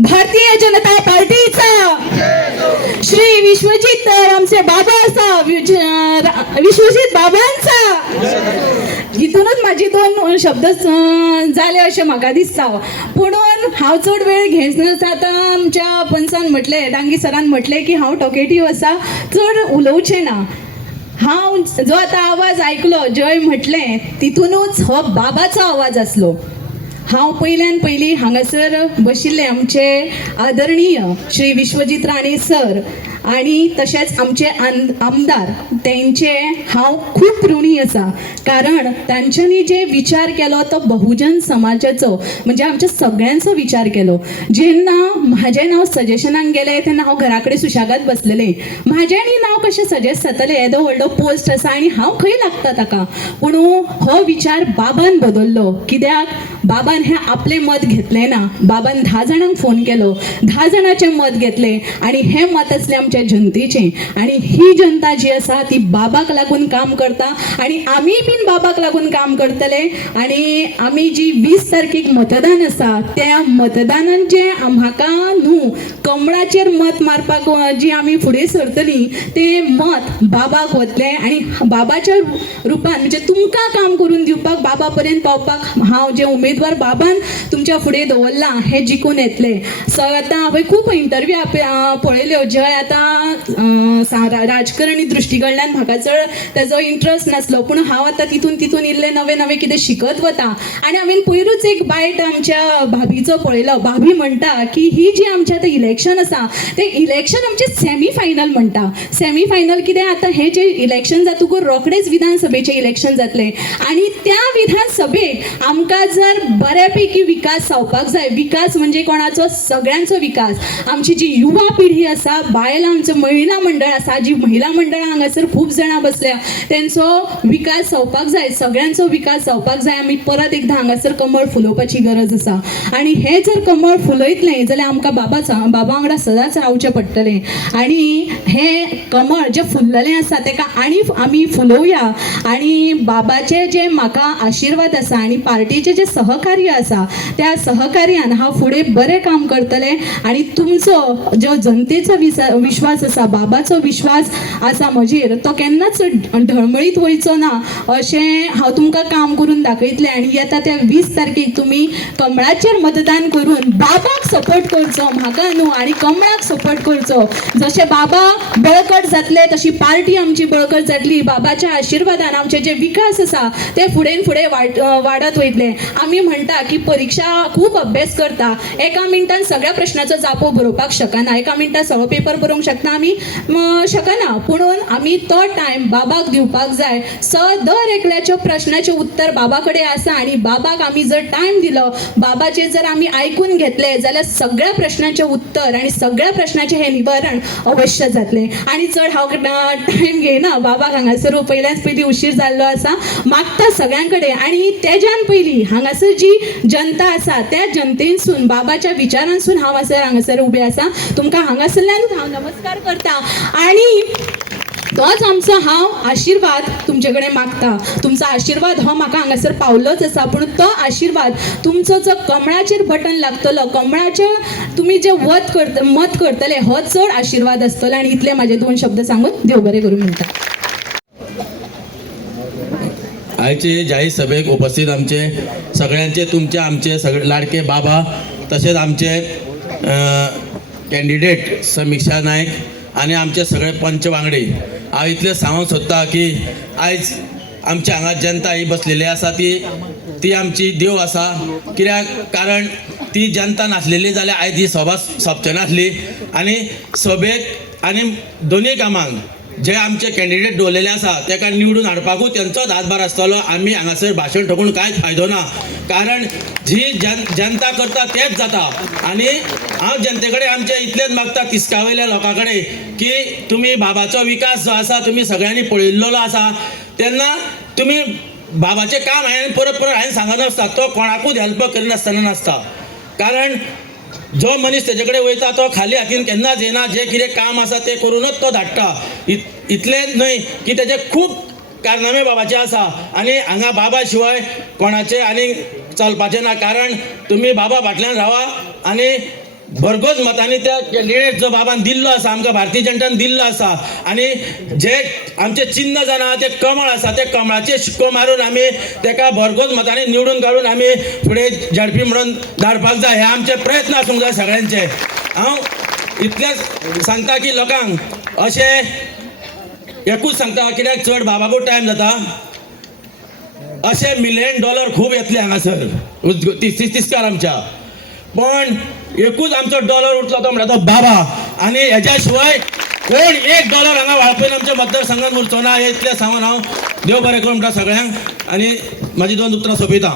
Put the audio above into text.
भारतीय जनता पार्टीचा श्री विश्वजित आमचे बाबाचा विश्वजित बाबांचा इथूनच माझे दोन शब्द झाले असे म्हाका दिसता. पुणून हांव चड वेळ घेयच आता आमच्या पंचान म्हटले डांगी सरान म्हटले की हांव टॉकेटिव्ह आसा, चड उलोवचें ना. हांव जो आतां आवाज आयकलो जय म्हटलें तितूनच हो बाबाचो आवाज आसलो. हांव पयल्यान पयलीं हांगासर बशिल्ले आमचे आदरणीय श्री विश्वजित राणे सर आणि तशेंच आमचे आमदार तेंचे हांव खूब ऋणी आसा. कारण तांच्यांनी जे विचार केलो तो बहुजन समाजाचो म्हणजे आमच्या सगळ्यांचो विचार केलो. जेन्ना म्हाजें नांव सजेशनाक गेलें तेन्ना हांव घरा कडेन सुशागाद बसलेलें. म्हाजेंय नांव कशें सजेस्ट जातलें, येदो व्हडलो पोस्ट आसा आनी हांव खंय लागता ताका. पूण हो विचार बाबान बदललो. कित्याक बाबान हें आपलें मत घेतलें ना. बाबान 10 जाणांक फोन केलो, 10 जाणांचें मत घेतलें आनी हें मत आसलें आमच्या जनतेचें. आनी ही जनता जी आसा ती बाबाक लागून काम करता आनी आमी बीन बाबाक लागून काम करतले. आनी आमी जी 20 तारखेक मतदान आसा त्या मतदानान जे म्हाका न्हू कमळाचेर मत मारपाक जी आमी फुडें सरतलीं तें मत बाबाक वतलें आनी बाबाच्या रुपान म्हणजे तुमकां काम करून दिवपाक बाबा पर्यंत पावपाक हांव जे उमेदवार बाबान तुमच्या फुडें दवरला हे जिखून येतले. सो आतां हांवें खूब इंटरव्यू पळयल्यो. जय आतां राजकारणी दृश्टी कडल्यान म्हाका चड तेजो इंट्रस्ट नासलो, पूण हांव आतां तितून इल्लें नवें नवें कितें शिकत वता. आनी हांवें पयरूच एक बायट आमच्या भाभीचो पळयलो. भाभी म्हणटा की ही जी आमचें आतां इलेक्शन आसा तें इलेक्शन आमचें सेमी फायनल म्हणटा. सेमी फायनल कितें आतां हें जें इलेक्शन जातकूच रोखडेंच विधानसभेचें इलेक्शन जातलें आनी त्या विधानसभेक आमकां जर बऱ्यापैकी विकास जावपाक जाय. विकास म्हणजे कोणाचो, सगळ्यांचो विकास. आमची जी युवा पिढी आसा, बायलां आमचो महिला मंडळ आसा, जी महिला मंडळां हांगासर खूब जाणां बसल्या, तेंचो विकास जावपाक जाय, सगळ्यांचो विकास जावपाक जाय. आमी परत एकदां हांगासर कमळ फुलोवपाची गरज आसा. आनी हें जर कमळ फुलयतलें जाल्यार आमकां बाबा वांगडा सदांच रावचें पडटलें. आनी हें कमळ जें फुल्ललें आसा तेका आनी आमी फुलोवया. आनी बाबाचें जें म्हाका आशिर्वाद आसा आनी पार्टीचें जें सहकार्य आसा त्या सहकार्यान हांव फुडें बरें काम करतलें. आनी तुमचो जो जनतेचो विश्वास आसा, बाबाचो विश्वास आसा म्हजेर, तो केन्नाच ढळमळीत वयचो ना अशें हांव तुमकां काम करून दाखयतलें. आनी येता त्या 20 तारखेक तुमी कमळाचेर मतदान करून बाबाक सपोर्ट करचो, म्हाका न्हू, आनी कमळाक सपोर्ट करचो. जशें बाबा बळकट जातले तशी पार्टी आमची बळकट जातली. बाबाच्या आशिर्वादान आमचे जे विकास आसा ते फुडें वाडत वयतले. आमी म्हणटा की परीक्षा खूब अभ्यास करता, एका मिनटान सगळ्या प्रश्नाचो जापो बरोवपाक शकना, एका मिनटान सगळो पेपर बरोवंक शकना आमी शकना. पुणून आमी तो टायम बाबाक दिवपाक जाय. दर एकल्याच्या प्रश्नाचें उत्तर बाबा कडेन आसा आनी बाबाक आमी जर टायम दिलो, बाबाचें जर आमी आयकून घेतलें जाल्यार सगळ्या प्रश्नाचें उत्तर आनी सगळ्या प्रश्नाचें हें निवारण अवश्य जातलें. आनी चड हांव टायम घेयना. बाबाक हांगासर पयल्याच पयलीं उशीर जाल्लो आसा. मागता सगळ्यां कडेन आनी तेज्यान पयलीं हांगासर जी जनता आसा त्या जनतेनसून बाबाच्या विचारांसून हांव हांगासर उबें आसा. तुमकां हांगासरल्यानूच हांव नमस्कार करता आनी तोच आमचो हांव आशिर्वाद तुमचे कडेन मागता. तुमचो आशिर्वाद हो म्हाका हांगासर पावल्लोच आसा, पूण तो आशिर्वाद तुमचो जो कमळाचेर बटन लागतलो, कमळाचें तुमी जे मत करतले हो चड आशिर्वाद आसतलो. आनी इतले म्हाजे 2 शब्द सांगून देव बरें करूं म्हणटा. आयचे जाहीर सभेक उपस्थित आमचे सगळ्यांचे तुमचे आमचे सगळे लाडके बाबा तसेच आमचे कॅन्डिडेट समीक्षा नायक आनी आमचे सगळे पंच वांगडी. हांव इतलें सांगूंक सोदता की आयज आमच्या हांगा जनता ही बसलेली आसा ती आमची देव आसा. कित्याक कारण ती जनता नासलेली जाल्यार आयज ही सभा सोंपची नासली. आनी सभेक आनी दोनूय कामांक जे आमचे कॅन्डिडेट दवरलेले आसा ताका निवडून हाडपाकूच तेंचोच हातभार आसतलो. आमी हांगासर भाशण ठोकून कांयच फायदो ना. कारण जी जनता करता तेच जाता. आनी हांव जनते कडेन आमचे इतलेंच मागता तिस्कावयल्या लोकां कडेन की तुमी बाबाचो विकास जो आसा तुमी सगळ्यांनी पळयल्लो आसा. तेन्ना तुमी बाबाचें काम हांवें परत हांवें सांगनासता, तो कोणाकूच हेल्प करिनासतना नासता. कारण जो मनीस तेजे कडेन वयता तो खाली हातीन केन्नाच येना. जे कितें काम आसा तें करूनच तो धाडटा. इतलेंच न्हय की तेजे खूब कारनामे बाबाचे आसा. आनी हांगा बाबा शिवाय कोणाचें आनी चलपाचें ना. कारण तुमी बाबा फाटल्यान रावा आनी भरघोस मतांनी त्या कॅन्डिडेट जो बाबान दिल्लो आसा आमकां भारतीय जनतान दिल्लो आसा आनी जे आमचे चिन्ह जाणा ते कमळ आसा ते कमळाचे शिक्को मारून आमी तेका भरघोस मतांनी निवडून काडून आमी फुडें झडपी म्हणून धाडपाक जाय हे आमचे प्रयत्न आसूंक जाय सगळ्यांचे. हांव इतलेंच सांगता की लोकांक अशें एकूच सांगता कित्याक चड बाबाकूच टायम जाता अशे $1 मिलियन खूब येतले हांगासर तिस्कार आमच्या पण एकूच आमचो डॉलर उरतलो तो म्हणटा तो बाबा आनी हेज्या शिवाय कोण $1 हांगा वाळपयन आमच्या मतदारसंघात उरचो ना इतलें सांगून हांव देव बरें करूं म्हणटा सगळ्यांक आनी म्हाजी 2 उतरां सोंपयता.